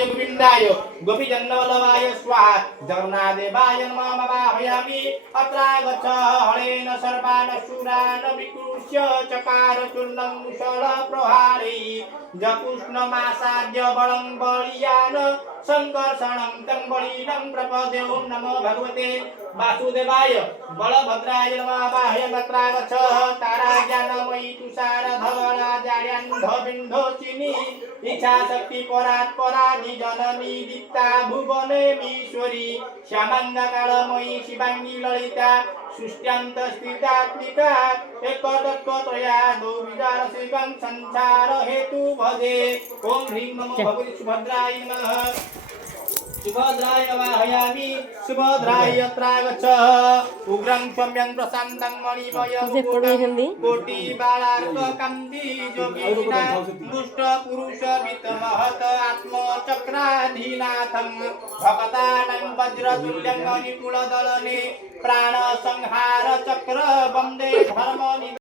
गोविंदाय गोविंदाय गोपीजन्नवल्लभाय स्वाहा जगन्नाथदेवाय नमः वाहयामि अत्रागच्छ हरेण सर्वान् सुरान् विकृष्य चकार चूर्णं शरप्रहारै जपुष्णमासाद्य बलं बलीयान् संकर्षणं तं बलिनं प्रपदे ॐ नमो भगवते वासुदेवाय बलभद्राय नमः वाहयामि ताराज्ञानमयी तुषारधवलाजाड्यान्धबिन्धोचिनी इच्छाशक्ति परात्पराधि जननी दीप्ता भुवनेमीश्वरी श्यामाङ्गकालमयी शिवाङ्गी ललिता सुष्ट्यन्तस्थितात्मिका एकतत्त्वत्रया द्विजारसिकं संसार हेतु भजे ॐ ह्रीं नमो भगवति सुभद्राय नमः सुभद्राय वाहयामि सुभद्राय यत्रागच्छ उग्रं सौम्यं प्रशान्तं मणिमयं कोटि बालार्क कान्ति योगिना दुष्ट पुरुष वित्तमहत आत्मचक्राधीनाथं भक्तानां वज्रतुल्यं निपुणदलने प्राण संहार चक्र वन्दे धर्म